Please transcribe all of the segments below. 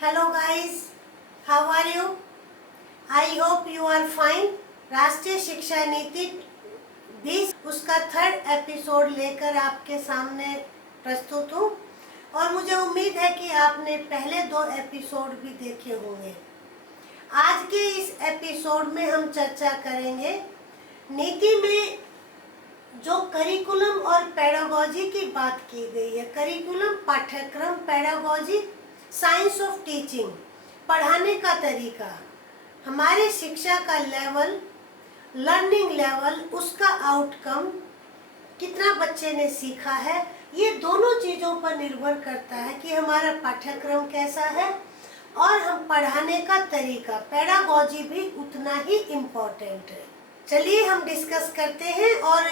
Hello guys, how are you? I hope you are fine. राष्ट्रीय शिक्षा नीति 20 उसका थर्ड एपिसोड लेकर आपके सामने प्रस्तुत हूँ और मुझे उम्मीद है कि आपने पहले 2 एपिसोड भी देखे होंगे। आज के इस एपिसोड में हम चर्चा करेंगे नीति में जो करिकुलम और पेडागोजी की बात की गई है। करिकुलम पाठ्यक्रम, पेडागोजी साइंस ऑफ टीचिंग, पढ़ाने का तरीका, हमारे शिक्षा का लेवल, लर्निंग लेवल, उसका आउटकम, कितना बच्चे ने सीखा है, ये दोनों चीज़ों पर निर्भर करता है कि हमारा पाठ्यक्रम कैसा है और हम पढ़ाने का तरीका, पेडागोजी भी उतना ही इम्पोर्टेंट है। चलिए हम डिस्कस करते हैं और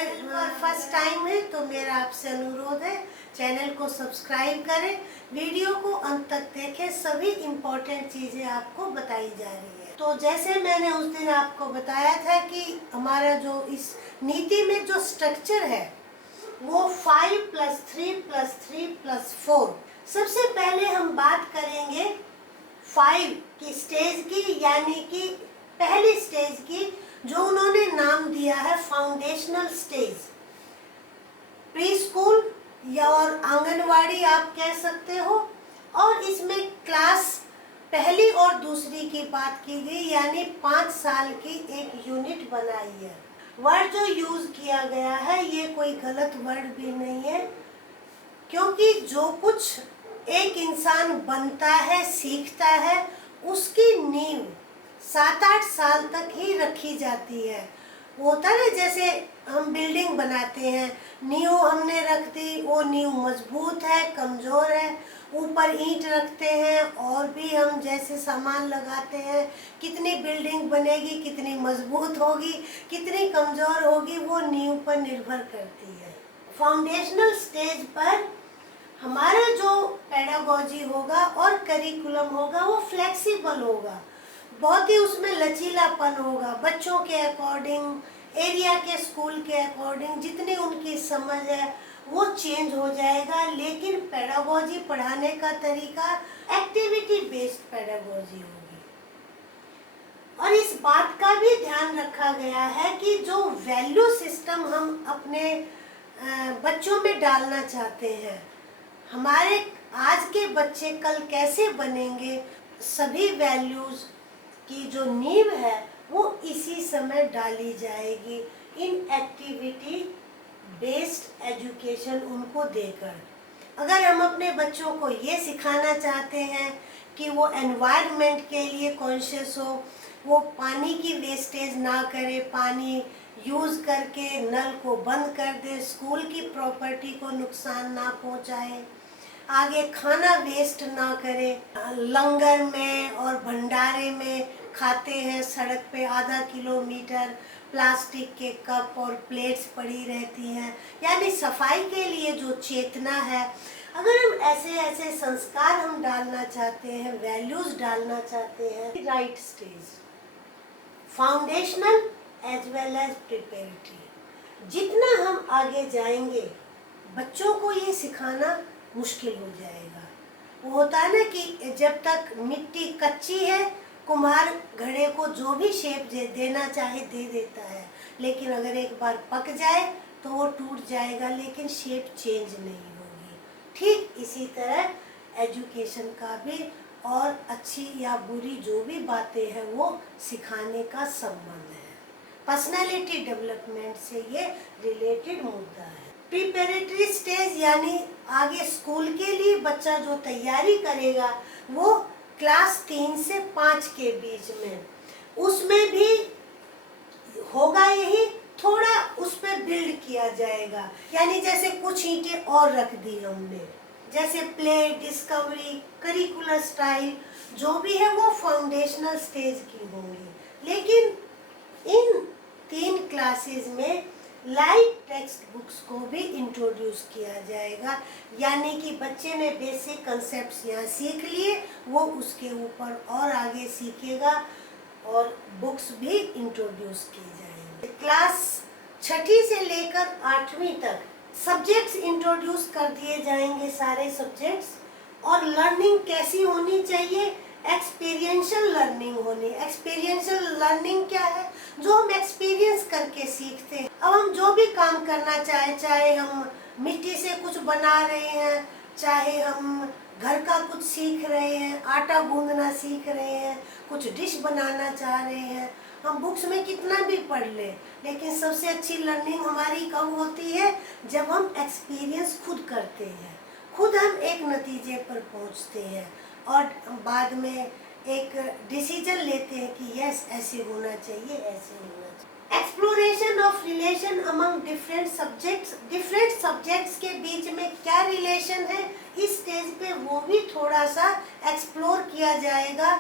फर्स्ट टाइम है तो मेरा आपसे अनुरोध है चैनल को सब्सक्राइब करें, वीडियो को अंत तक देखें, सभी इम्पोर्टेंट चीज़ें आपको बताई जा रही है। तो जैसे मैंने उस दिन आपको बताया था कि हमारा जो इस नीति में जो स्ट्रक्चर है वो 5+3+3+4। सबसे पहले हम बात करेंगे 5 की स्टेज की, यानी कि पहली स्टेज की, जो उन्होंने नाम दिया है फाउंडेशनल स्टेज। प्री स्कूल या और आंगनवाड़ी आप कह सकते हो, और इसमें क्लास पहली और दूसरी की बात की गई, यानी 5 साल की एक यूनिट बनाई है। वर्ड जो यूज किया गया है ये कोई गलत वर्ड भी नहीं है, क्योंकि जो कुछ एक इंसान बनता है, सीखता है, उसकी नींव 7-8 साल तक ही रखी जाती है। वो होता है जैसे हम बिल्डिंग बनाते हैं, नींव हमने रख दी, वो नींव मजबूत है, कमज़ोर है, ऊपर ईंट रखते हैं और भी हम जैसे सामान लगाते हैं, कितनी बिल्डिंग बनेगी, कितनी मजबूत होगी, कितनी कमज़ोर होगी, वो नींव पर निर्भर करती है। फाउंडेशनल स्टेज पर हमारा जो पेडागोजी होगा और करिकुलम होगा वो फ्लेक्सिबल होगा, बहुत ही उसमें लचीलापन होगा, बच्चों के अकॉर्डिंग, एरिया के, स्कूल के अकॉर्डिंग, जितनी उनकी समझ है वो चेंज हो जाएगा। लेकिन पेडागोजी, पढ़ाने का तरीका एक्टिविटी बेस्ड पेडागोजी होगी। और इस बात का भी ध्यान रखा गया है कि जो वैल्यू सिस्टम हम अपने बच्चों में डालना चाहते हैं, हमारे आज के बच्चे कल कैसे बनेंगे, सभी वैल्यूज़ की जो नींव है वो इसी समय डाली जाएगी इन एक्टिविटी बेस्ड एजुकेशन उनको देकर। अगर हम अपने बच्चों को ये सिखाना चाहते हैं कि वो एनवायरनमेंट के लिए कॉन्शियस हो, वो पानी की वेस्टेज ना करे, पानी यूज़ करके नल को बंद कर दे, स्कूल की प्रॉपर्टी को नुकसान ना पहुंचाए, आगे खाना वेस्ट ना करें, लंगर में और भंडारे में खाते हैं, सड़क पे आधा किलोमीटर प्लास्टिक के कप और प्लेट्स पड़ी रहती हैं, यानी सफाई के लिए जो चेतना है, अगर हम ऐसे ऐसे संस्कार हम डालना चाहते हैं, वैल्यूज़ डालना चाहते हैं, right stage foundational as well as preparatory, जितना हम आगे जाएंगे बच्चों को ये सिखाना मुश्किल हो जाएगा। वो होता है ना कि जब तक मिट्टी कच्ची है, कुम्हार घड़े को जो भी शेप देना चाहे दे देता है, लेकिन अगर एक बार पक जाए तो वो टूट जाएगा, लेकिन शेप चेंज नहीं होगी। ठीक इसी तरह एजुकेशन का भी, और अच्छी या बुरी जो भी बातें हैं वो सिखाने का संबंध है। पर्सनैलिटी डेवलपमेंट से ये रिलेटेड मुद्दा है। प्रिपरेटरी स्टेज यानी आगे स्कूल के लिए बच्चा जो तैयारी करेगा वो क्लास 3 से 5 के बीच में, उसमें भी होगा यही, थोड़ा उस पर बिल्ड किया जाएगा, यानी जैसे कुछ ईंटें और रख दी हमने, जैसे प्ले, डिस्कवरी, करिकुलर स्टाइल जो भी है वो फाउंडेशनल स्टेज की होंगी। लेकिन इन 3 क्लासेस में लाइव टेक्स्ट बुक्स को भी इंट्रोड्यूस किया जाएगा, यानी कि बच्चे ने बेसिक कंसेप्ट्स यहाँ सीख लिए, वो उसके ऊपर और आगे सीखेगा और बुक्स भी इंट्रोड्यूस की जाएंगी। क्लास 6ठी से लेकर 8वीं तक सब्जेक्ट्स इंट्रोड्यूस कर दिए जाएंगे, सारे सब्जेक्ट्स, और लर्निंग कैसी होनी चाहिए? एक्सपीरियंशियल लर्निंग होनी। एक्सपीरियंशियल लर्निंग क्या है? जो हम एक्सपीरियंस करके सीखते हैं। अब हम जो भी काम करना चाहे हम मिट्टी से कुछ बना रहे हैं, चाहे हम घर का कुछ सीख रहे हैं, आटा गूंदना सीख रहे हैं, कुछ डिश बनाना चाह रहे हैं, हम बुक्स में कितना भी पढ़ लें, लेकिन सबसे अच्छी लर्निंग हमारी कब होती है? जब हम एक्सपीरियंस खुद करते हैं, खुद हम एक नतीजे पर पहुंचते हैं और बाद में एक डिसीजन लेते हैं कि यस ऐसे होना चाहिए, ऐसे होना चाहिए। Exploration of relation among different subjects के बीच में क्या रिलेशन है, इस स्टेज पे वो भी थोड़ा सा एक्सप्लोर किया जाएगा।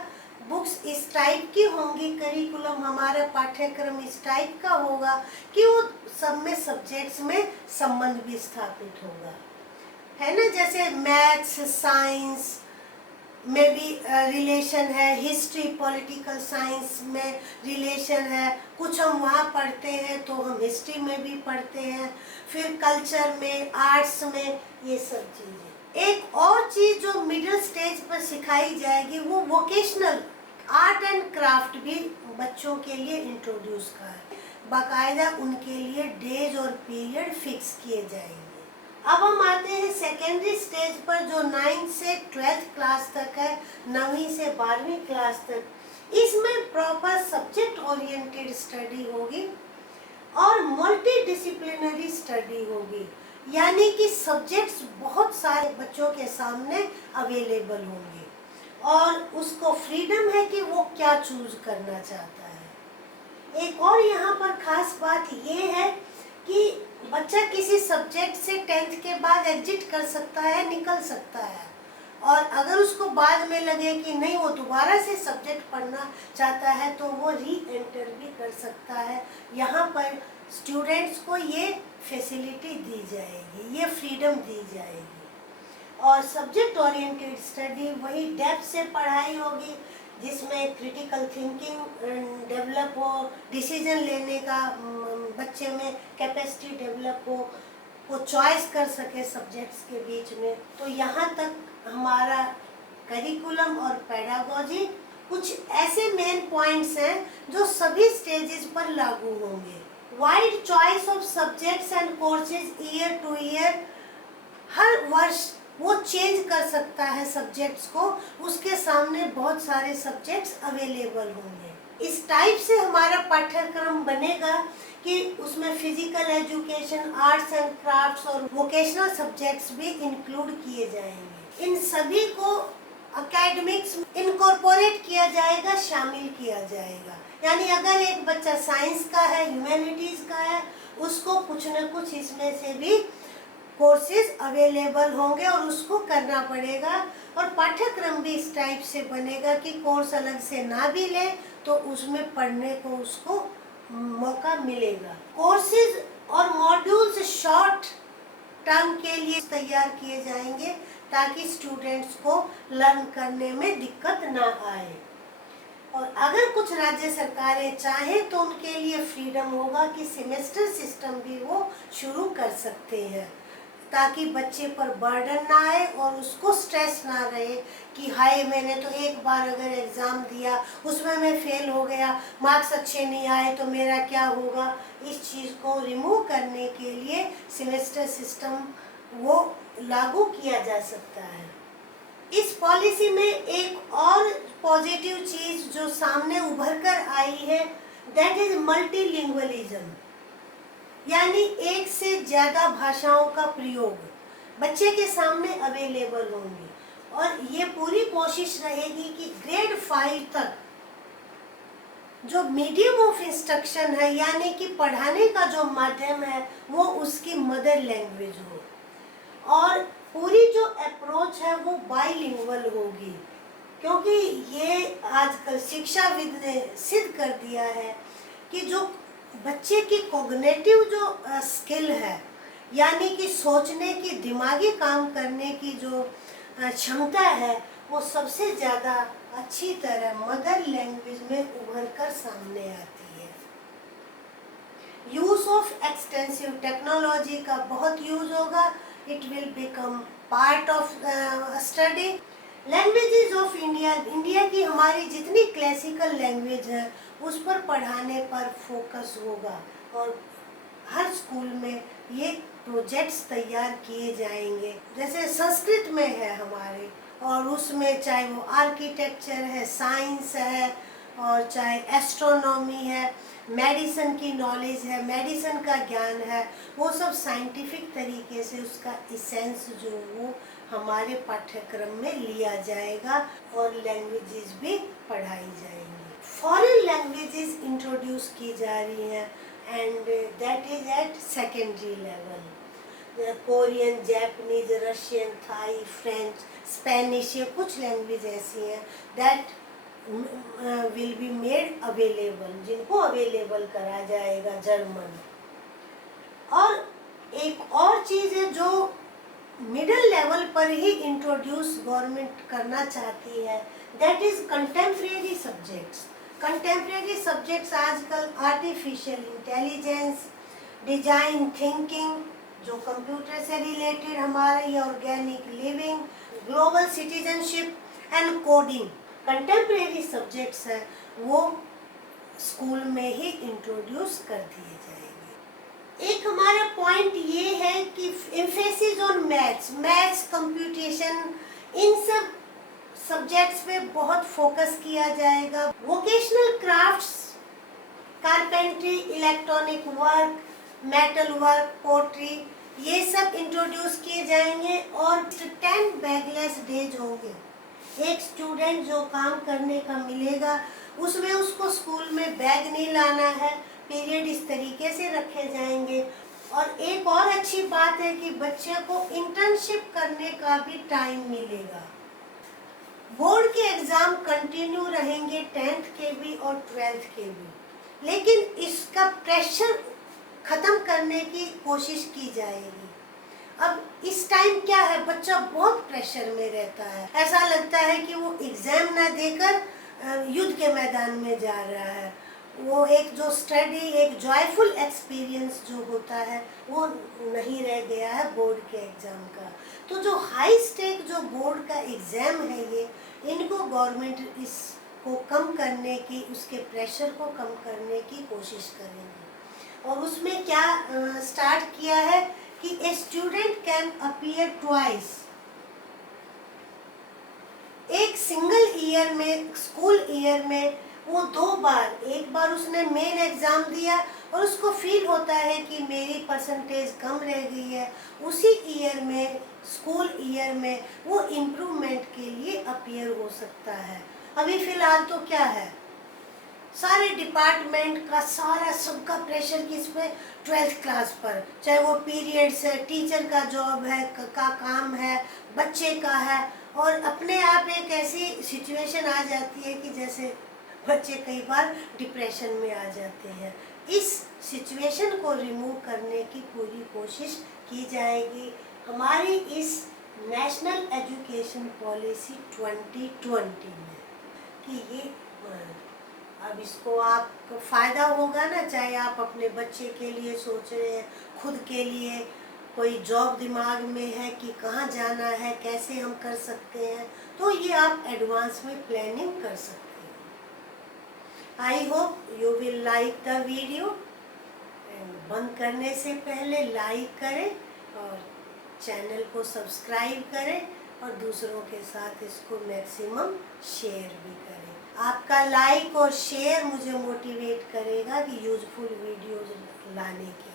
बुक्स इस टाइप की होंगी, करिकुलम हमारा पाठ्यक्रम इस टाइप का होगा कि वो सब में सब्जेक्ट्स में संबंध भी स्थापित होगा, है ना। जैसे मैथ्स साइंस में भी रिलेशन है, हिस्ट्री पॉलिटिकल साइंस में रिलेशन है, कुछ हम वहाँ पढ़ते हैं तो हम हिस्ट्री में भी पढ़ते हैं, फिर कल्चर में, आर्ट्स में, ये सब चीज़ें। एक और चीज़ जो मिडिल स्टेज पर सिखाई जाएगी वो वोकेशनल आर्ट एंड क्राफ्ट भी बच्चों के लिए इंट्रोड्यूस का है। बाकायदा उनके लिए डेज और पीरियड फिक्स किए जाएंगे। अब हम आते हैं सेकेंडरी स्टेज पर, जो 9th से 12th क्लास तक है, 9वीं से 12वीं क्लास तक। इसमें प्रॉपर सब्जेक्ट ओरिएंटेड स्टडी होगी और मल्टी डिसिप्लिनरी स्टडी होगी, यानी कि सब्जेक्ट्स बहुत सारे बच्चों के सामने अवेलेबल होंगे और उसको फ्रीडम है कि वो क्या चूज करना चाहता है। एक और यहाँ पर खास बात ये है कि बच्चा किसी सब्जेक्ट से 10th के बाद एग्जिट कर सकता है, निकल सकता है, और अगर उसको बाद में लगे कि नहीं वो दोबारा से सब्जेक्ट पढ़ना चाहता है तो वो री एंटर भी कर सकता है। यहाँ पर स्टूडेंट्स को ये फैसिलिटी दी जाएगी, ये फ्रीडम दी जाएगी। और सब्जेक्ट ओरिएंटेड स्टडी वही डेप्थ से पढ़ाई होगी, जिसमें क्रिटिकल थिंकिंग डेवलप हो, डिसीजन लेने का बच्चे में कैपेसिटी डेवलप हो, वो चॉइस कर सके सब्जेक्ट्स के बीच में। तो यहाँ तक हमारा करिकुलम और पेडागोजी कुछ ऐसे मेन पॉइंट्स हैं जो सभी स्टेजेस पर लागू होंगे। Wide choice of subjects and courses year to year, हर वर्ष वो चेंज कर सकता है सब्जेक्ट्स को, उसके सामने बहुत सारे सब्जेक्ट्स अवेलेबल होंगे। इस टाइप से हमारा पाठ्यक्रम बनेगा कि उसमें physical education, arts and crafts और वोकेशनल सब्जेक्ट्स भी इंक्लूड किए जाएंगे। इन सभी को एकेडमिक्स में इनकॉर्पोरेट किया जाएगा, शामिल किया जाएगा। यानी अगर एक बच्चा साइंस का है, ह्यूमैनिटीज का है, उसको कुछ न कुछ इसमें से भी कोर्सेज अवेलेबल होंगे और उसको करना पड़ेगा। और पाठ्यक्रम भी इस टाइप से बनेगा कि कोर्स अलग से ना भी ले तो उसमें पढ़ने को उसको मौका मिलेगा। कोर्सेज और मॉड्यूल्स शॉर्ट टर्म के लिए तैयार किए जाएंगे ताकि स्टूडेंट्स को लर्न करने में दिक्कत ना आए। और अगर कुछ राज्य सरकारें चाहें तो उनके लिए फ्रीडम होगा कि सेमेस्टर सिस्टम भी वो शुरू कर सकते हैं, ताकि बच्चे पर बर्डन ना आए और उसको स्ट्रेस ना रहे कि हाय मैंने तो एक बार अगर एग्ज़ाम दिया उसमें मैं फेल हो गया, मार्क्स अच्छे नहीं आए तो मेरा क्या होगा। इस चीज़ को रिमूव करने के लिए सेमेस्टर सिस्टम वो लागू किया जा सकता है। इस पॉलिसी में एक और पॉजिटिव चीज़ जो सामने उभर कर आई है, दैट इज मल्टीलिंगुअलिज्म, यानी एक से ज़्यादा भाषाओं का प्रयोग बच्चे के सामने अवेलेबल होंगी। और ये पूरी कोशिश रहेगी कि ग्रेड 5 तक जो मीडियम ऑफ इंस्ट्रक्शन है, यानी कि पढ़ाने का जो माध्यम है, वो उसकी मदर लैंग्वेज हो और पूरी जो अप्रोच है वो बाइलिंगुअल होगी, क्योंकि ये आजकल शिक्षाविद ने सिद्ध कर दिया है कि जो बच्चे की कॉग्निटिव जो स्किल है, यानी कि सोचने की, दिमागी काम करने की जो क्षमता है, वो सबसे ज़्यादा अच्छी तरह मदर लैंग्वेज में उभर कर सामने आती है। यूज़ ऑफ एक्सटेंसिव टेक्नोलॉजी का बहुत यूज़ होगा, it will become part of study. Languages of India, India की हमारी जितनी क्लासिकल लैंग्वेज है उस पर पढ़ाने पर फोकस होगा और हर स्कूल में ये प्रोजेक्ट्स तैयार किए जाएंगे। जैसे संस्कृत में है हमारे, और उसमें चाहे वो आर्किटेक्चर है, साइंस है, और चाहे एस्ट्रोनॉमी है, मेडिसिन की नॉलेज है, मेडिसिन का ज्ञान है, वो सब साइंटिफिक तरीके से उसका इसेंस जो वो हमारे पाठ्यक्रम में लिया जाएगा और लैंग्वेजेस भी पढ़ाई जाएंगी। फॉरेन लैंग्वेजेस इंट्रोड्यूस की जा रही हैं and that is at secondary level. Korean, Japanese, Russian, Thai, French, Spanish, ये कुछ लैंग्वेज ऐसी हैं that will be made available, जिनको अवेलेबल करा जाएगा। जर्मन, और एक और चीज़ है जो मिडिल लेवल पर ही इंट्रोड्यूस गवर्नमेंट करना चाहती है, that is contemporary subjects. Contemporary subjects आजकल आर्टिफिशियल इंटेलिजेंस, डिजाइन थिंकिंग जो कंप्यूटर से रिलेटेड, हमारा ये organic living, global citizenship and coding, contemporary subjects हैं, वो स्कूल में ही इंट्रोड्यूस कर दिए जाएंगे। एक हमारा पॉइंट ये है कि एम्फेसिस ऑन मैथ्स, कंप्यूटेशन, इन सब सब्जेक्ट्स पे बहुत फोकस किया जाएगा। Vocational crafts, carpentry, electronic work, metal work, pottery, ये सब इंट्रोड्यूस किए जाएंगे। और 10 बैगलेस डेज होंगे। एक स्टूडेंट जो काम करने का मिलेगा उसमें उसको स्कूल में बैग नहीं लाना है, पीरियड इस तरीके से रखे जाएंगे। और एक और अच्छी बात है कि बच्चे को इंटर्नशिप करने का भी टाइम मिलेगा। बोर्ड के एग्जाम कंटिन्यू रहेंगे, 10th के भी और 12th के भी, लेकिन इसका प्रेशर खत्म करने की कोशिश की जाएगी। अब इस टाइम क्या है, बच्चा बहुत प्रेशर में रहता है, ऐसा लगता है कि वो एग्जाम ना देकर युद्ध के मैदान में जा रहा है। वो एक जो स्टडी, एक जॉयफुल एक्सपीरियंस जो होता है वो नहीं रह गया है बोर्ड के एग्जाम का। तो जो हाई स्टेक जो बोर्ड का एग्जाम है, ये इनको गवर्नमेंट इसको कम करने की, उसके प्रेशर को कम करने की कोशिश करेंगे। और उसमें क्या स्टार्ट किया है कि a student can appear twice. एक सिंगल ईयर में, स्कूल ईयर में वो 2 बार, एक बार उसने मेन एग्जाम दिया और उसको फील होता है कि मेरी परसेंटेज कम रह गई है, उसी ईयर में, स्कूल ईयर में वो इम्प्रूवमेंट के लिए अपीयर हो सकता है। अभी फिलहाल तो क्या है, सारे डिपार्टमेंट का सारा सबका प्रेशर किस पे, 12th क्लास पर, चाहे वो पीरियड्स है, टीचर का जॉब है, का काम है, बच्चे का है। और अपने आप एक ऐसी सिचुएशन आ जाती है कि जैसे बच्चे कई बार डिप्रेशन में आ जाते हैं। इस सिचुएशन को रिमूव करने की पूरी कोशिश की जाएगी हमारी इस नेशनल एजुकेशन पॉलिसी 2020 में, कि ये अब इसको आपको फ़ायदा होगा ना, चाहे आप अपने बच्चे के लिए सोच रहे हैं, खुद के लिए कोई जॉब दिमाग में है कि कहाँ जाना है, कैसे हम कर सकते हैं, तो ये आप एडवांस में प्लानिंग कर सकते हैं। I hope you will like the video. बंद करने से पहले लाइक करें और चैनल को सब्सक्राइब करें और दूसरों के साथ इसको मैक्सिमम शेयर भी करें। आपका लाइक और शेयर मुझे मोटिवेट करेगा कि यूजफुल वीडियोज़ लाने की।